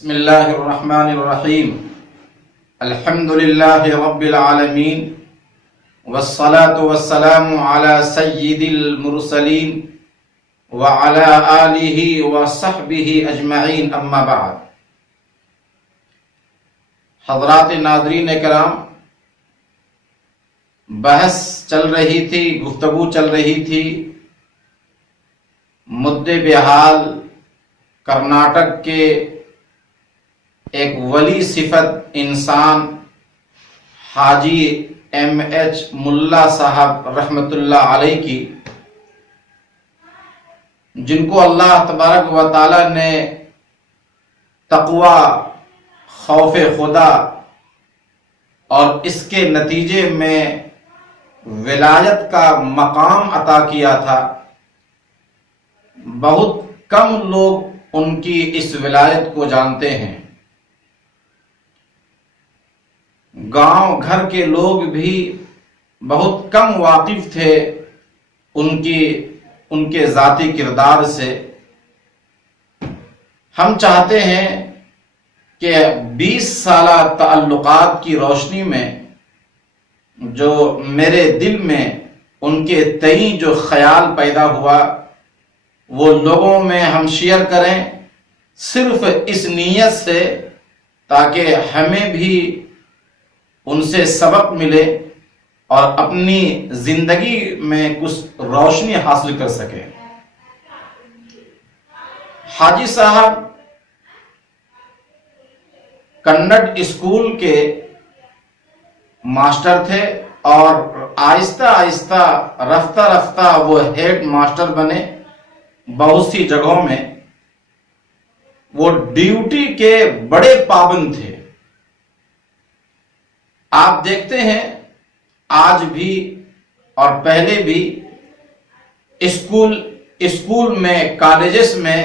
بسم اللہ الرحمن الرحیم الحمد للہ رب العالمین والصلاة والسلام علی سید المرسلین وعلی آلہ وصحبہ اجمعین اما بعد۔ حضرات ناظرین کرام، بحث چل رہی تھی، گفتگو چل رہی تھی مدعے بحال کرناٹک کے ایک ولی صفت انسان حاجی ایم ایچ ملا صاحب رحمت اللہ علیہ کی، جن کو اللہ تبارک و تعالی نے تقوی، خوف خدا اور اس کے نتیجے میں ولایت کا مقام عطا کیا تھا۔ بہت کم لوگ ان کی اس ولایت کو جانتے ہیں۔ گاؤں گھر کے لوگ بھی بہت کم واقف تھے ان کے ذاتی کردار سے۔ ہم چاہتے ہیں کہ 20 سالہ تعلقات کی روشنی میں جو میرے دل میں ان کے تئیں جو خیال پیدا ہوا وہ لوگوں میں ہم شیئر کریں، صرف اس نیت سے تاکہ ہمیں بھی ان سے سبق ملے اور اپنی زندگی میں کچھ روشنی حاصل کر سکے۔ حاجی صاحب کنڑ اسکول کے ماسٹر تھے اور آہستہ آہستہ رفتہ رفتہ وہ ہیڈ ماسٹر بنے۔ بہت سی جگہوں میں وہ ڈیوٹی کے بڑے پابند تھے۔ آپ دیکھتے ہیں آج بھی اور پہلے بھی اسکول میں، کالجز میں،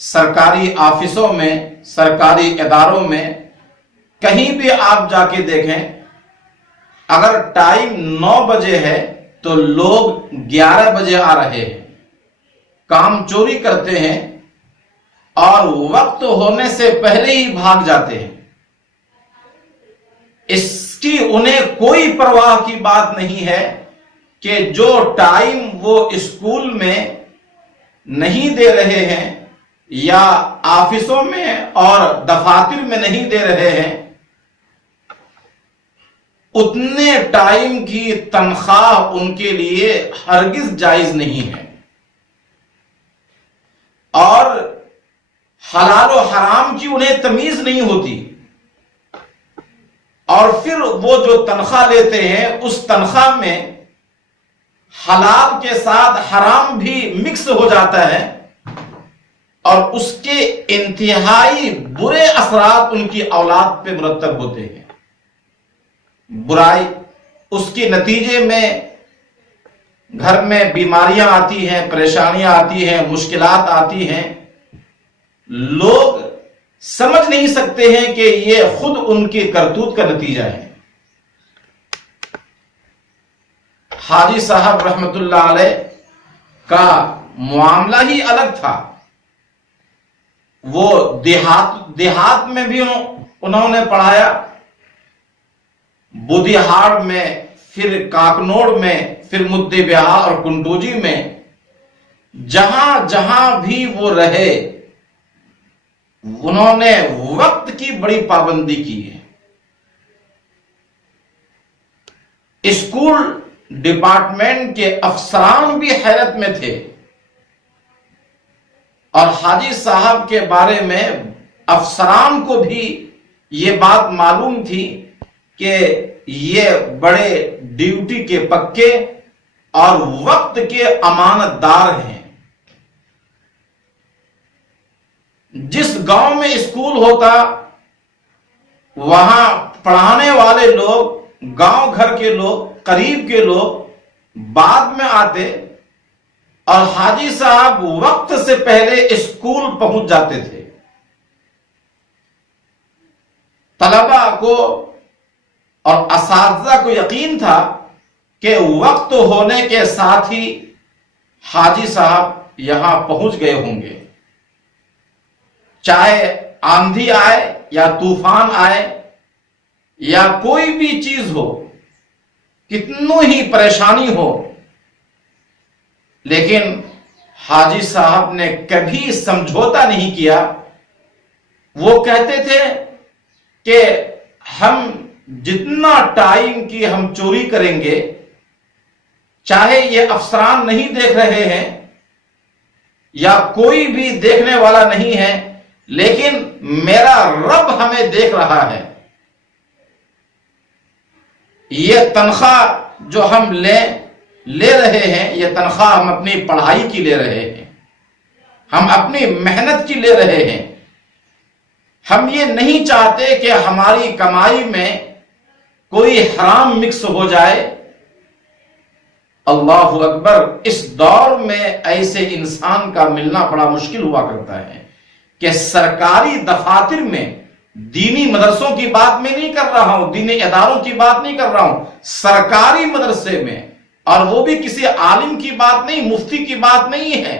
سرکاری آفسوں میں، سرکاری اداروں میں، کہیں بھی آپ جا کے دیکھیں، اگر ٹائم 9 بجے ہے تو لوگ 11 بجے آ رہے ہیں، کام چوری کرتے ہیں اور وقت ہونے سے پہلے ہی بھاگ جاتے ہیں۔ اس کی انہیں کوئی پرواہ کی بات نہیں ہے کہ جو ٹائم وہ اسکول میں نہیں دے رہے ہیں یا آفسوں میں اور دفاتر میں نہیں دے رہے ہیں، اتنے ٹائم کی تنخواہ ان کے لیے ہرگز جائز نہیں ہے۔ اور حلال و حرام کی انہیں تمیز نہیں ہوتی، اور پھر وہ جو تنخواہ لیتے ہیں اس تنخواہ میں حلال کے ساتھ حرام بھی مکس ہو جاتا ہے، اور اس کے انتہائی برے اثرات ان کی اولاد پہ مرتب ہوتے ہیں۔ برائی، اس کے نتیجے میں گھر میں بیماریاں آتی ہیں، پریشانیاں آتی ہیں، مشکلات آتی ہیں۔ لوگ سمجھ نہیں سکتے ہیں کہ یہ خود ان کے کرتوت کا نتیجہ ہے۔ حاجی صاحب رحمت اللہ علیہ کا معاملہ ہی الگ تھا۔ وہ دیہات میں بھی انہوں نے پڑھایا، بودیہاڑ میں، پھر کاکنوڑ میں، پھر مدعے بحال اور کنٹوجی میں، جہاں جہاں بھی وہ رہے انہوں نے وقت کی بڑی پابندی کی ہے۔ اسکول ڈپارٹمنٹ کے افسران بھی حیرت میں تھے، اور حاجی صاحب کے بارے میں افسران کو بھی یہ بات معلوم تھی کہ یہ بڑے ڈیوٹی کے پکے اور وقت کے امانت دار ہیں۔ جس گاؤں میں اسکول ہوتا وہاں پڑھانے والے لوگ، گاؤں گھر کے لوگ، قریب کے لوگ بعد میں آتے، اور حاجی صاحب وقت سے پہلے اسکول پہنچ جاتے تھے۔ طلبہ کو اور اساتذہ کو یقین تھا کہ وقت ہونے کے ساتھ ہی حاجی صاحب یہاں پہنچ گئے ہوں گے، چاہے آندھی آئے یا طوفان آئے یا کوئی بھی چیز ہو، کتنوں ہی پریشانی ہو، لیکن حاجی صاحب نے کبھی سمجھوتا نہیں کیا۔ وہ کہتے تھے کہ ہم جتنا ٹائم کی ہم چوری کریں گے، چاہے یہ افسران نہیں دیکھ رہے ہیں یا کوئی بھی دیکھنے والا نہیں ہے، لیکن میرا رب ہمیں دیکھ رہا ہے۔ یہ تنخواہ جو ہم لے رہے ہیں، یہ تنخواہ ہم اپنی پڑھائی کی لے رہے ہیں، ہم اپنی محنت کی لے رہے ہیں۔ ہم یہ نہیں چاہتے کہ ہماری کمائی میں کوئی حرام مکس ہو جائے۔ اللہ اکبر! اس دور میں ایسے انسان کا ملنا بڑا مشکل ہوا کرتا ہے کہ سرکاری دفاتر میں، دینی مدرسوں کی بات میں نہیں کر رہا ہوں، دینی اداروں کی بات نہیں کر رہا ہوں، سرکاری مدرسے میں، اور وہ بھی کسی عالم کی بات نہیں، مفتی کی بات نہیں ہے،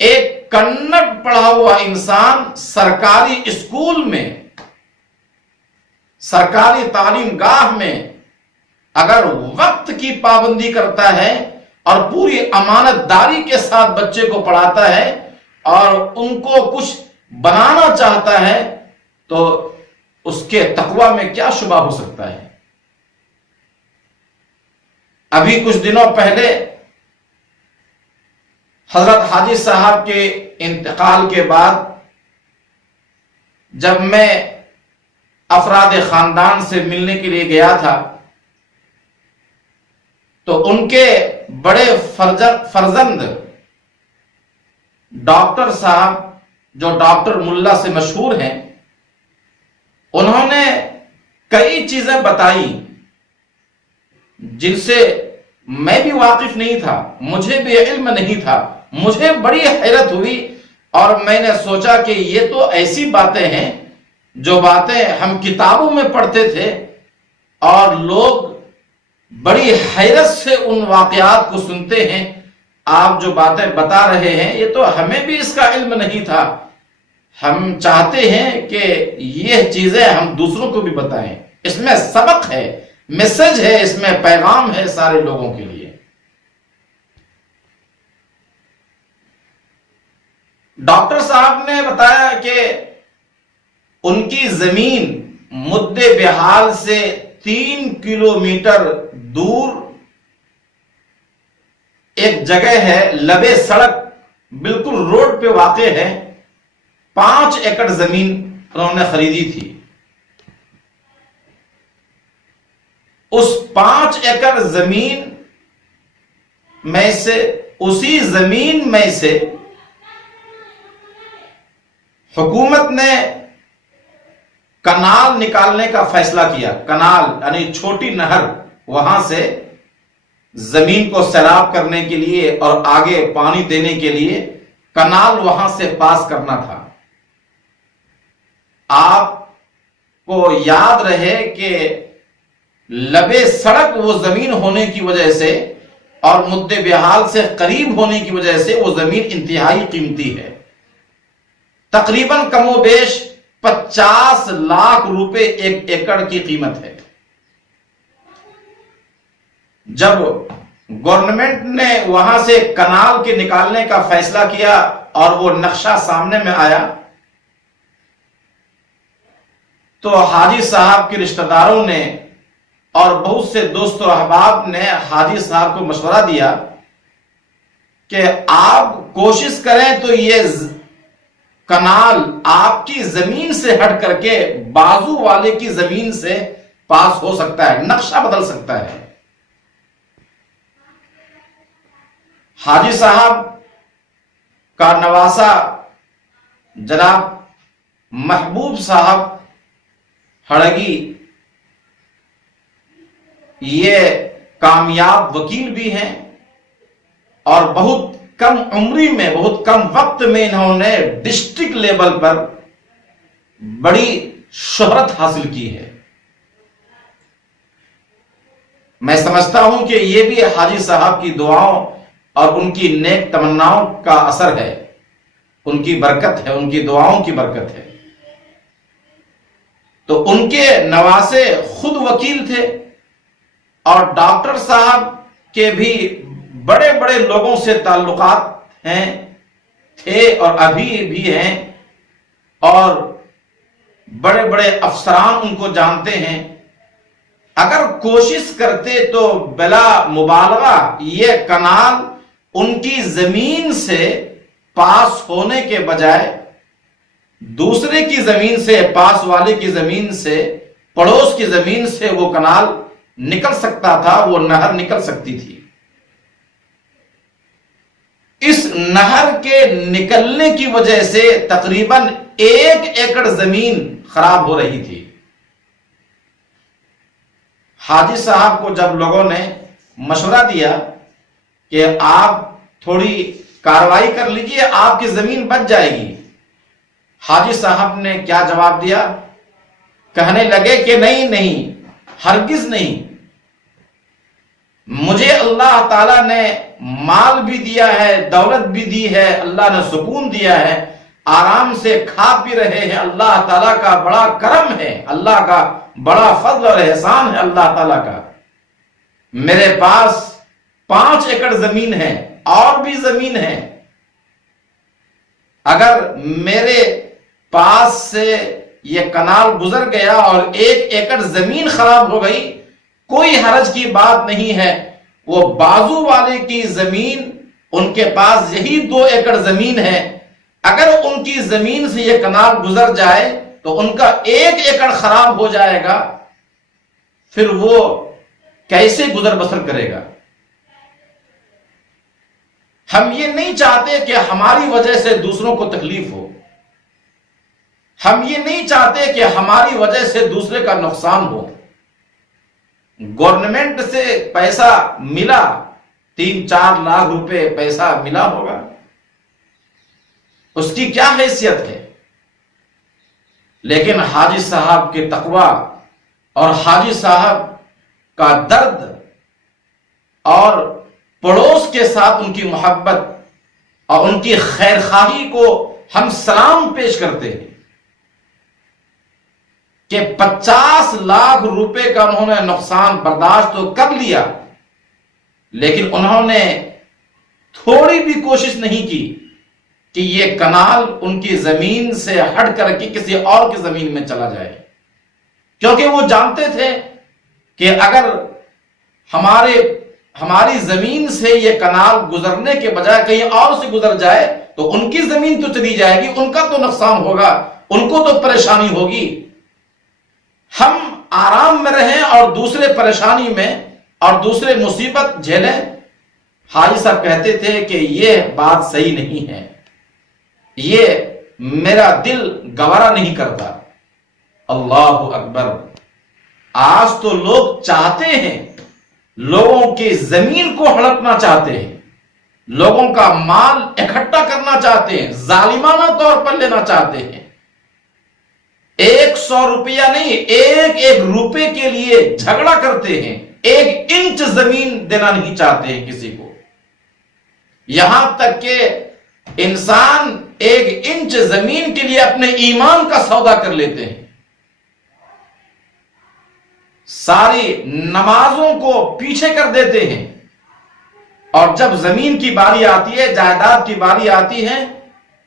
ایک کنڑ پڑھا ہوا انسان سرکاری اسکول میں، سرکاری تعلیم گاہ میں اگر وقت کی پابندی کرتا ہے اور پوری امانت داری کے ساتھ بچے کو پڑھاتا ہے اور ان کو کچھ بنانا چاہتا ہے، تو اس کے تقوی میں کیا شبہ ہو سکتا ہے؟ ابھی کچھ دنوں پہلے حضرت حاجی صاحب کے انتقال کے بعد جب میں افراد خاندان سے ملنے کے لیے گیا تھا تو ان کے بڑے فرزند ڈاکٹر صاحب، جو ڈاکٹر ملا سے مشہور ہیں، انہوں نے کئی چیزیں بتائی جن سے میں بھی واقف نہیں تھا، مجھے بھی علم نہیں تھا۔ مجھے بڑی حیرت ہوئی اور میں نے سوچا کہ یہ تو ایسی باتیں ہیں جو باتیں ہم کتابوں میں پڑھتے تھے اور لوگ بڑی حیرت سے ان واقعات کو سنتے ہیں۔ آپ جو باتیں بتا رہے ہیں یہ تو ہمیں بھی اس کا علم نہیں تھا۔ ہم چاہتے ہیں کہ یہ چیزیں ہم دوسروں کو بھی بتائیں، اس میں سبق ہے، میسج ہے، اس میں پیغام ہے سارے لوگوں کے لیے۔ ڈاکٹر صاحب نے بتایا کہ ان کی زمین مدے بحال سے 3 کلومیٹر دور ایک جگہ ہے، لبے سڑک، بالکل روڈ پہ واقع ہے، 5 ایکڑ زمین انہوں نے خریدی تھی۔ اس 5 ایکڑ زمین میں سے، اسی زمین میں سے حکومت نے کنال نکالنے کا فیصلہ کیا۔ کنال یعنی چھوٹی نہر، وہاں سے زمین کو سیراب کرنے کے لیے اور آگے پانی دینے کے لیے کنال وہاں سے پاس کرنا تھا۔ آپ کو یاد رہے کہ لبے سڑک وہ زمین ہونے کی وجہ سے اور مدے بحال سے قریب ہونے کی وجہ سے وہ زمین انتہائی قیمتی ہے۔ تقریباً کم و بیش 50 لاکھ روپے 1 ایکڑ کی قیمت ہے۔ جب گورنمنٹ نے وہاں سے کنال کے نکالنے کا فیصلہ کیا اور وہ نقشہ سامنے میں آیا تو حاجی صاحب کے رشتہ داروں نے اور بہت سے دوست و احباب نے حاجی صاحب کو مشورہ دیا کہ آپ کوشش کریں تو یہ کنال آپ کی زمین سے ہٹ کر کے بازو والے کی زمین سے پاس ہو سکتا ہے، نقشہ بدل سکتا ہے۔ حاجی صاحب کا نواسا جناب محبوب صاحب ہڑگی، یہ کامیاب وکیل بھی ہیں اور بہت کم عمری میں، بہت کم وقت میں انہوں نے ڈسٹرکٹ لیول پر بڑی شہرت حاصل کی ہے۔ میں سمجھتا ہوں کہ یہ بھی حاجی صاحب کی دعاؤں اور ان کی نیک تمناؤں کا اثر ہے، ان کی برکت ہے، ان کی دعاؤں کی برکت ہے۔ تو ان کے نواسے خود وکیل تھے، اور ڈاکٹر صاحب کے بھی بڑے بڑے لوگوں سے تعلقات ہیں، تھے اور ابھی بھی ہیں، اور بڑے بڑے افسران ان کو جانتے ہیں۔ اگر کوشش کرتے تو بلا مبالغہ یہ کنال ان کی زمین سے پاس ہونے کے بجائے دوسرے کی زمین سے، پاس والے کی زمین سے، پڑوس کی زمین سے وہ کنال نکل سکتا تھا، وہ نہر نکل سکتی تھی۔ اس نہر کے نکلنے کی وجہ سے تقریباً 1 ایکڑ زمین خراب ہو رہی تھی۔ حاجی صاحب کو جب لوگوں نے مشورہ دیا کہ آپ تھوڑی کارروائی کر لیجئے، آپ کی زمین بچ جائے گی، حاجی صاحب نے کیا جواب دیا؟ کہنے لگے کہ نہیں، ہرگز نہیں، مجھے اللہ تعالیٰ نے مال بھی دیا ہے، دولت بھی دی ہے، اللہ نے سکون دیا ہے، آرام سے کھا پی رہے ہیں، اللہ تعالیٰ کا بڑا کرم ہے، اللہ کا بڑا فضل اور احسان ہے اللہ تعالیٰ کا۔ میرے پاس 5 ایکڑ زمین ہے، اور بھی زمین ہے، اگر میرے پاس سے یہ کنال گزر گیا اور 1 ایکڑ زمین خراب ہو گئی، کوئی حرج کی بات نہیں ہے۔ وہ بازو والے کی زمین، ان کے پاس یہی 2 ایکڑ زمین ہے، اگر ان کی زمین سے یہ کنال گزر جائے تو ان کا 1 ایکڑ خراب ہو جائے گا، پھر وہ کیسے گزر بسر کرے گا؟ ہم یہ نہیں چاہتے کہ ہماری وجہ سے دوسروں کو تکلیف ہو، ہم یہ نہیں چاہتے کہ ہماری وجہ سے دوسرے کا نقصان ہو۔ گورنمنٹ سے پیسہ ملا، 3-4 لاکھ روپے پیسہ ملا ہوگا، اس کی کیا حیثیت ہے؟ لیکن حاجی صاحب کے تقویٰ اور حاجی صاحب کا درد اور پڑوس کے ساتھ ان کی محبت اور ان کی خیر خواہی کو ہم سلام پیش کرتے ہیں کہ 50 لاکھ روپے کا انہوں نے نقصان برداشت تو کر لیا، لیکن انہوں نے تھوڑی بھی کوشش نہیں کی کہ یہ کنال ان کی زمین سے ہٹ کر کے کسی اور کی زمین میں چلا جائے، کیونکہ وہ جانتے تھے کہ اگر ہماری زمین سے یہ کنال گزرنے کے بجائے کہیں اور سے گزر جائے تو ان کی زمین تو چلی جائے گی، ان کا تو نقصان ہوگا، ان کو تو پریشانی ہوگی۔ ہم آرام میں رہیں اور دوسرے پریشانی میں اور دوسرے مصیبت جھیلیں۔ حاجی صاحب کہتے تھے کہ یہ بات صحیح نہیں ہے، یہ میرا دل گوارا نہیں کرتا۔ اللہ اکبر! آج تو لوگ چاہتے ہیں، لوگوں کی زمین کو ہڑپنا چاہتے ہیں، لوگوں کا مال اکٹھا کرنا چاہتے ہیں، ظالمانہ طور پر لینا چاہتے ہیں۔ 100 روپیہ نہیں، 1 روپے کے لیے جھگڑا کرتے ہیں، 1 انچ زمین دینا نہیں چاہتے ہیں کسی کو، یہاں تک کہ انسان 1 انچ زمین کے لیے اپنے ایمان کا سودا کر لیتے ہیں۔ ساری نمازوں کو پیچھے کر دیتے ہیں، اور جب زمین کی باری آتی ہے، جائیداد کی باری آتی ہے،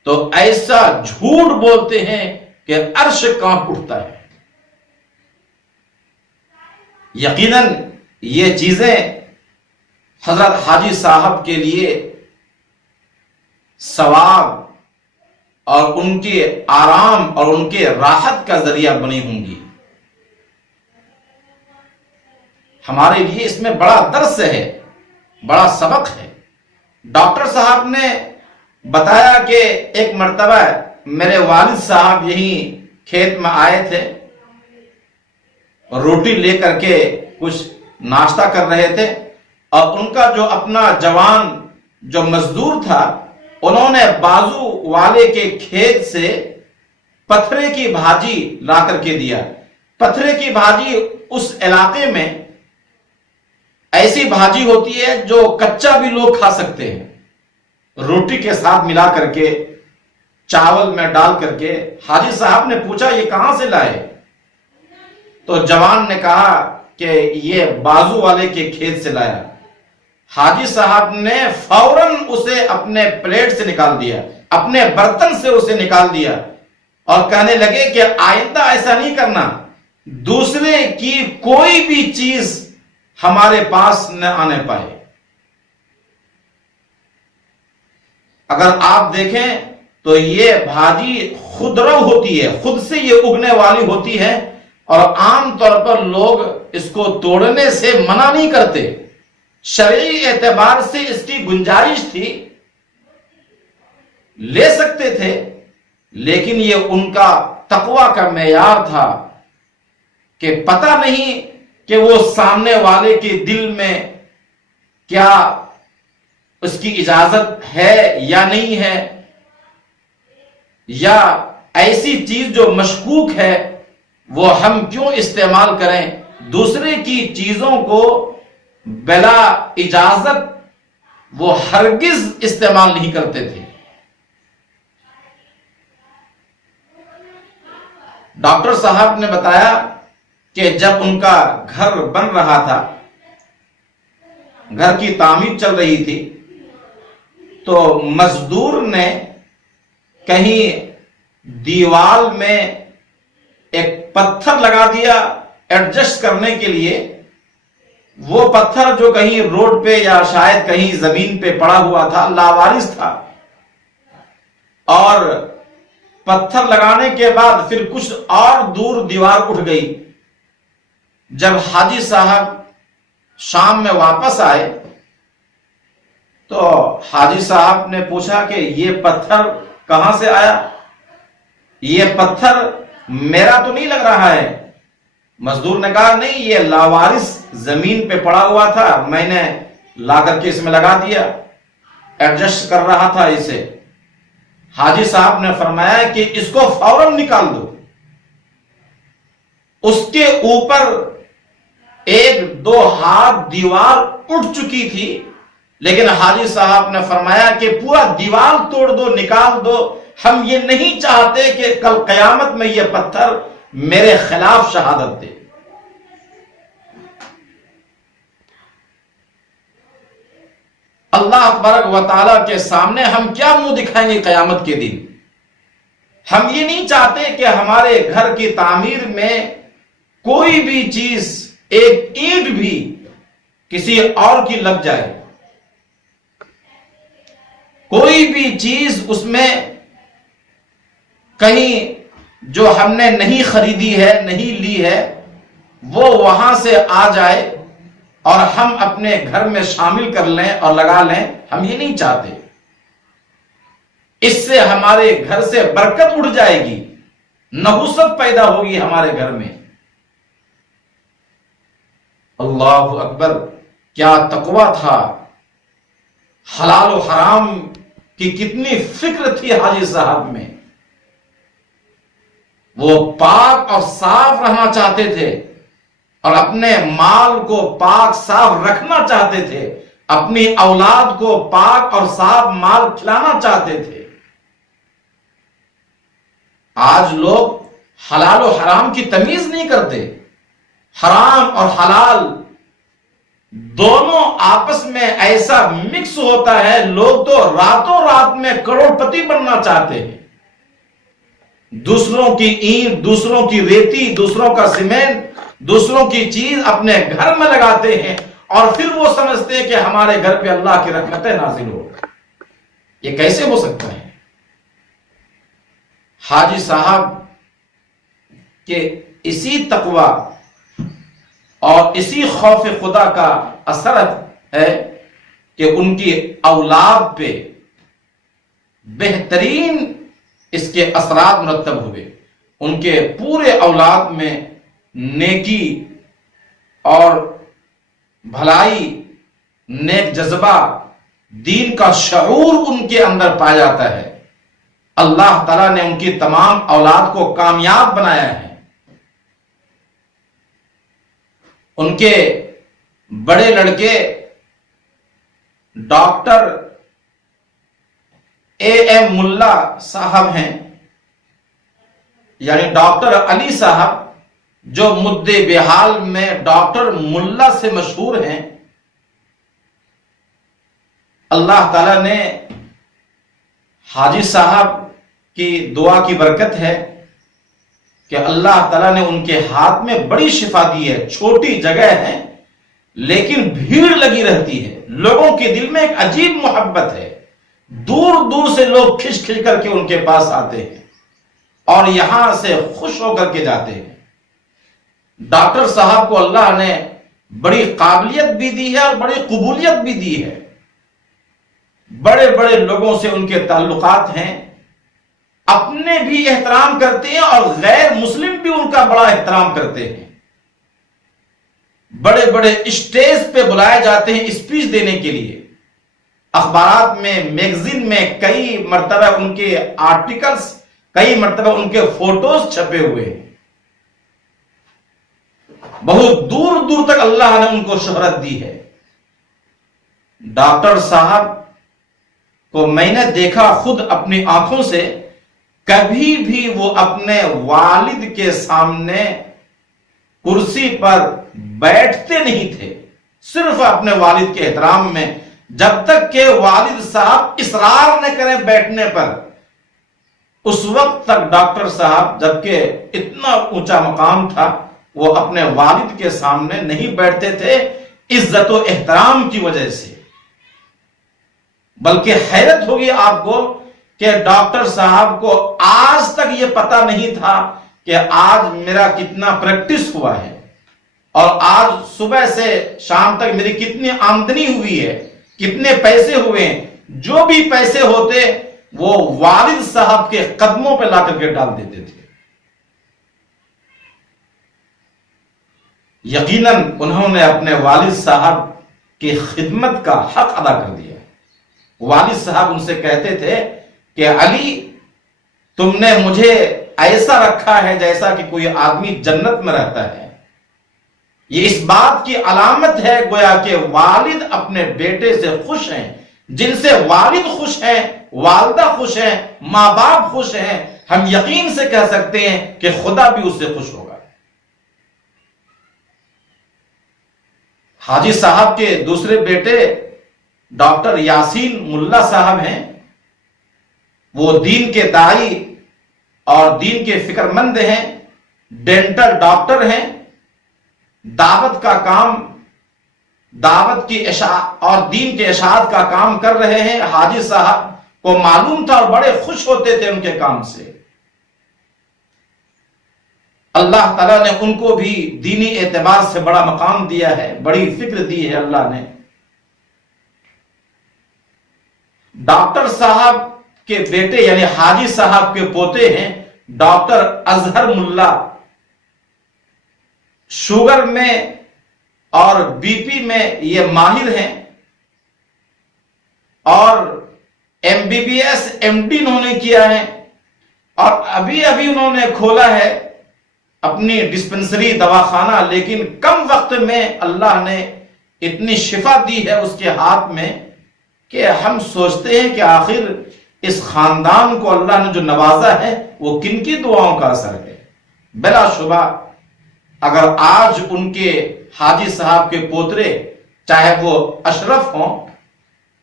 تو ایسا جھوٹ بولتے ہیں کہ عرش کانپ اٹھتا ہے۔ یقیناً یہ چیزیں حضرت حاجی صاحب کے لیے ثواب اور ان کے آرام اور ان کے راحت کا ذریعہ بنی ہوں گی۔ ہمارے لیے اس میں بڑا درس ہے، بڑا سبق ہے۔ ڈاکٹر صاحب نے بتایا کہ ایک مرتبہ میرے والد صاحب یہیں کھیت میں آئے تھے، روٹی لے کر کے کچھ ناشتہ کر رہے تھے، اور ان کا جو اپنا جوان جو مزدور تھا، انہوں نے بازو والے کے کھیت سے پتھرے کی بھاجی لا کر کے دیا۔ پتھرے کی بھاجی اس علاقے میں ایسی بھاجی ہوتی ہے جو کچا بھی لوگ کھا سکتے ہیں، روٹی کے ساتھ ملا کر کے، چاول میں ڈال کر کے۔ حاجی صاحب نے پوچھا یہ کہاں سے لائے؟ تو جوان نے کہا کہ یہ بازو والے کے کھیت سے لایا۔ حاجی صاحب نے فوراً اسے اپنے پلیٹ سے نکال دیا، اپنے برتن سے اسے نکال دیا اور کہنے لگے کہ آئندہ ایسا نہیں کرنا، دوسرے کی کوئی بھی چیز ہمارے پاس نہ آنے پائے۔ اگر آپ دیکھیں تو یہ بھاجی خودرو ہوتی ہے، خود سے یہ اگنے والی ہوتی ہے، اور عام طور پر لوگ اس کو توڑنے سے منع نہیں کرتے، شرعی اعتبار سے اس کی گنجائش تھی، لے سکتے تھے، لیکن یہ ان کا تقوی کا معیار تھا کہ پتہ نہیں کہ وہ سامنے والے کے دل میں کیا اس کی اجازت ہے یا نہیں ہے، یا ایسی چیز جو مشکوک ہے وہ ہم کیوں استعمال کریں۔ دوسرے کی چیزوں کو بلا اجازت وہ ہرگز استعمال نہیں کرتے تھے۔ ڈاکٹر صاحب نے بتایا کہ جب ان کا گھر بن رہا تھا، گھر کی تعمیر چل رہی تھی، تو مزدور نے کہیں دیوال میں ایک پتھر لگا دیا ایڈجسٹ کرنے کے لیے۔ وہ پتھر جو کہیں روڈ پہ یا شاید کہیں زمین پہ پڑا ہوا تھا، لاوارث تھا، اور پتھر لگانے کے بعد پھر کچھ اور دور دیوار اٹھ گئی۔ جب حاجی صاحب شام میں واپس آئے تو حاجی صاحب نے پوچھا کہ یہ پتھر کہاں سے آیا؟ یہ پتھر میرا تو نہیں لگ رہا ہے۔ مزدور نے کہا نہیں، یہ لاوارث زمین پہ پڑا ہوا تھا، میں نے لا کر کے اس میں لگا دیا، ایڈجسٹ کر رہا تھا اسے۔ حاجی صاحب نے فرمایا کہ اس کو فوراً نکال دو۔ اس کے اوپر 1-2 ہاتھ دیوار اٹھ چکی تھی، لیکن حاجی صاحب نے فرمایا کہ پورا دیوار توڑ دو، نکال دو، ہم یہ نہیں چاہتے کہ کل قیامت میں یہ پتھر میرے خلاف شہادت دے۔ اللہ تبارک و تعالیٰ کے سامنے ہم کیا منہ دکھائیں گے قیامت کے دن؟ ہم یہ نہیں چاہتے کہ ہمارے گھر کی تعمیر میں کوئی بھی چیز، ایک اینٹ بھی کسی اور کی لگ جائے، کوئی بھی چیز اس میں کہیں جو ہم نے نہیں خریدی ہے، نہیں لی ہے، وہ وہاں سے آ جائے اور ہم اپنے گھر میں شامل کر لیں اور لگا لیں، ہم یہ نہیں چاہتے۔ اس سے ہمارے گھر سے برکت اڑ جائے گی، نحوست پیدا ہوگی ہمارے گھر میں۔ اللہ اکبر، کیا تقوی تھا، حلال و حرام کی کتنی فکر تھی حاجی صاحب میں۔ وہ پاک اور صاف رہنا چاہتے تھے اور اپنے مال کو پاک صاف رکھنا چاہتے تھے، اپنی اولاد کو پاک اور صاف مال کھلانا چاہتے تھے۔ آج لوگ حلال و حرام کی تمیز نہیں کرتے، حرام اور حلال دونوں آپس میں ایسا مکس ہوتا ہے، لوگ تو راتوں رات میں کروڑ پتی بننا چاہتے ہیں۔ دوسروں کی اینٹ، دوسروں کی ریتی، دوسروں کا سیمنٹ، دوسروں کی چیز اپنے گھر میں لگاتے ہیں، اور پھر وہ سمجھتے ہیں کہ ہمارے گھر پہ اللہ کی رحمتیں نازل ہو۔ یہ کیسے ہو سکتا ہے؟ حاجی صاحب کے اسی تقوی اور اسی خوف خدا کا اثر ہے کہ ان کی اولاد پہ بہترین اس کے اثرات مرتب ہوئے۔ ان کے پورے اولاد میں نیکی اور بھلائی، نیک جذبہ، دین کا شعور ان کے اندر پایا جاتا ہے۔ اللہ تعالیٰ نے ان کی تمام اولاد کو کامیاب بنایا ہے۔ ان کے بڑے لڑکے ڈاکٹر ایم ملا صاحب ہیں، یعنی ڈاکٹر علی صاحب، جو مدعے بحال میں ڈاکٹر ملا سے مشہور ہیں، اللہ تعالیٰ نے حاجی صاحب کی دعا کی برکت ہے کہ اللہ تعالیٰ نے ان کے ہاتھ میں بڑی شفا دی ہے. چھوٹی جگہ ہے لیکن بھیڑ لگی رہتی ہے، لوگوں کے دل میں ایک عجیب محبت ہے، دور دور سے لوگ کھچ کھچ کر کے ان کے پاس آتے ہیں اور یہاں سے خوش ہو کر کے جاتے ہیں. ڈاکٹر صاحب کو اللہ نے بڑی قابلیت بھی دی ہے اور بڑی قبولیت بھی دی ہے. بڑے بڑے لوگوں سے ان کے تعلقات ہیں، اپنے بھی احترام کرتے ہیں اور غیر مسلم بھی ان کا بڑا احترام کرتے ہیں. بڑے بڑے اسٹیج پہ بلائے جاتے ہیں اسپیچ دینے کے لیے. اخبارات میں، میگزین میں کئی مرتبہ ان کے آرٹیکلز، کئی مرتبہ ان کے فوٹوز چھپے ہوئے ہیں. بہت دور دور تک اللہ نے ان کو شہرت دی ہے. ڈاکٹر صاحب کو میں نے دیکھا خود اپنی آنکھوں سے، کبھی بھی وہ اپنے والد کے سامنے کرسی پر بیٹھتے نہیں تھے، صرف اپنے والد کے احترام میں. جب تک کہ والد صاحب اصرار نہ کریں بیٹھنے پر، اس وقت تک ڈاکٹر صاحب، جبکہ اتنا اونچا مقام تھا، وہ اپنے والد کے سامنے نہیں بیٹھتے تھے عزت و احترام کی وجہ سے. بلکہ حیرت ہوگی آپ کو کہ ڈاکٹر صاحب کو آج تک یہ پتا نہیں تھا کہ آج میرا کتنا پریکٹس ہوا ہے اور آج صبح سے شام تک میری کتنی آمدنی ہوئی ہے، کتنے پیسے ہوئے ہیں. جو بھی پیسے ہوتے وہ والد صاحب کے قدموں پہ لا کر کے ڈال دیتے تھے. یقیناً انہوں نے اپنے والد صاحب کی خدمت کا حق ادا کر دیا. والد صاحب ان سے کہتے تھے کہ علی، تم نے مجھے ایسا رکھا ہے جیسا کہ کوئی آدمی جنت میں رہتا ہے. یہ اس بات کی علامت ہے گویا کہ والد اپنے بیٹے سے خوش ہیں. جن سے والد خوش ہیں، والدہ خوش ہیں، ماں باپ خوش ہیں، ہم یقین سے کہہ سکتے ہیں کہ خدا بھی اس سے خوش ہوگا. حاجی صاحب کے دوسرے بیٹے ڈاکٹر یاسین ملا صاحب ہیں. وہ دین کے داعی اور دین کے فکر مند ہیں، ڈینٹل ڈاکٹر ہیں. دعوت کا کام، دعوت کی اور دین کے اشاعت کا کام کر رہے ہیں. حاجی صاحب کو معلوم تھا اور بڑے خوش ہوتے تھے ان کے کام سے. اللہ تعالیٰ نے ان کو بھی دینی اعتبار سے بڑا مقام دیا ہے، بڑی فکر دی ہے اللہ نے. ڈاکٹر صاحب کے بیٹے یعنی حاجی صاحب کے پوتے ہیں ڈاکٹر اظہر ملا. شوگر میں اور بی پی میں یہ ماہر ہیں اور M B B S M D انہوں نے کیا ہے اور ابھی انہوں نے کھولا ہے اپنی ڈسپنسری دواخانہ. لیکن کم وقت میں اللہ نے اتنی شفا دی ہے اس کے ہاتھ میں کہ ہم سوچتے ہیں کہ آخر اس خاندان کو اللہ نے جو نوازا ہے وہ کن کی دعاؤں کا اثر ہے. بلا شبہ اگر آج ان کے حاجی صاحب کے پوترے، چاہے وہ اشرف ہوں،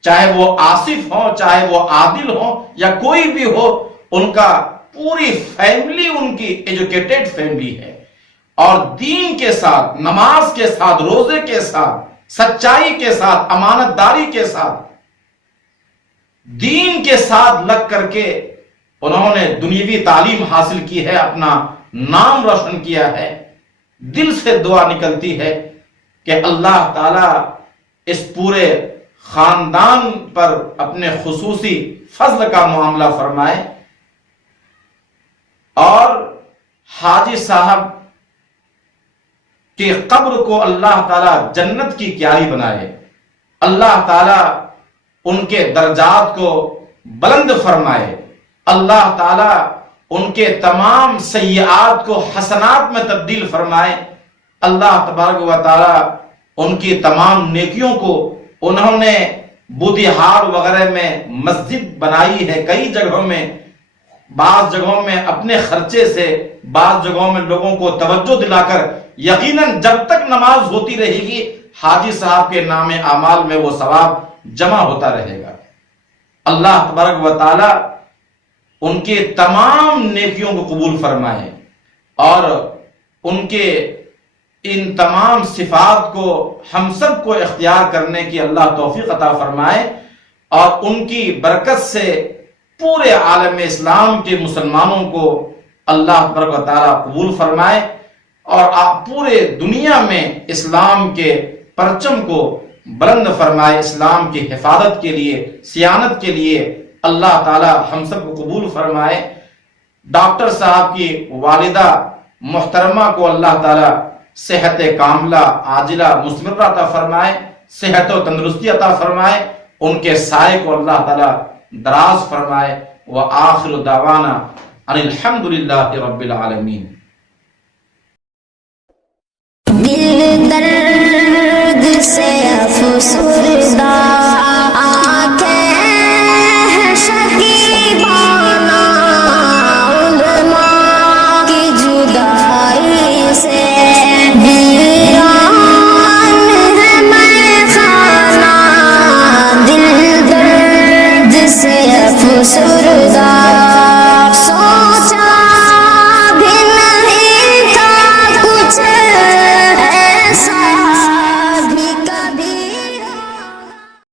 چاہے وہ آصف ہوں، چاہے وہ عادل ہوں یا کوئی بھی ہو، ان کا پوری فیملی ان کی ایجوکیٹڈ فیملی ہے اور دین کے ساتھ، نماز کے ساتھ، روزے کے ساتھ، سچائی کے ساتھ، امانت داری کے ساتھ، دین کے ساتھ لگ کر کے انہوں نے دنیاوی تعلیم حاصل کی ہے، اپنا نام روشن کیا ہے. دل سے دعا نکلتی ہے کہ اللہ تعالی اس پورے خاندان پر اپنے خصوصی فضل کا معاملہ فرمائے اور حاجی صاحب کی قبر کو اللہ تعالی جنت کی کیاری بنائے. اللہ تعالی ان کے درجات کو بلند فرمائے. اللہ تعالی ان کے تمام سیئات کو حسنات میں تبدیل فرمائے. اللہ تبارک و تعالی ان کی تمام نیکیوں کو، انہوں نے بودیہار وغیرہ میں مسجد بنائی ہے، کئی جگہوں میں بعض جگہوں میں اپنے خرچے سے، بعض جگہوں میں لوگوں کو توجہ دلا کر، یقیناً جب تک نماز ہوتی رہے گی حاجی صاحب کے نام اعمال میں وہ ثواب جمع ہوتا رہے گا۔ اللہ تبارک و تعالی ان کے تمام نیکیوں کو قبول فرمائے اور ان کے ان تمام صفات کو ہم سب کو اختیار کرنے کی اللہ توفیق عطا فرمائے، اور ان کی برکت سے پورے عالم اسلام کے مسلمانوں کو اللہ تبارک و تعالی قبول فرمائے، اور پورے دنیا میں اسلام کے پرچم کو بلند فرمائے، اسلام کی حفاظت کے لیے، صیانت کے لیے اللہ تعالی ہم سب کو قبول فرمائے۔ ڈاکٹر صاحب کی والدہ محترمہ کو اللہ تعالی صحت کاملہ عاجلہ مثمرہ عطا فرمائے، صحت و تندرستی عطا فرمائے، ان کے سائے کو اللہ تعالی دراز فرمائے۔ وآخر دعوانا ان الحمد للہ رب العالمین۔ دل درد سے افسردہ آنکھیں شکیبانہ علماء کی جدائی سے ویران ہے میخانہ، دل درد سے افسردہ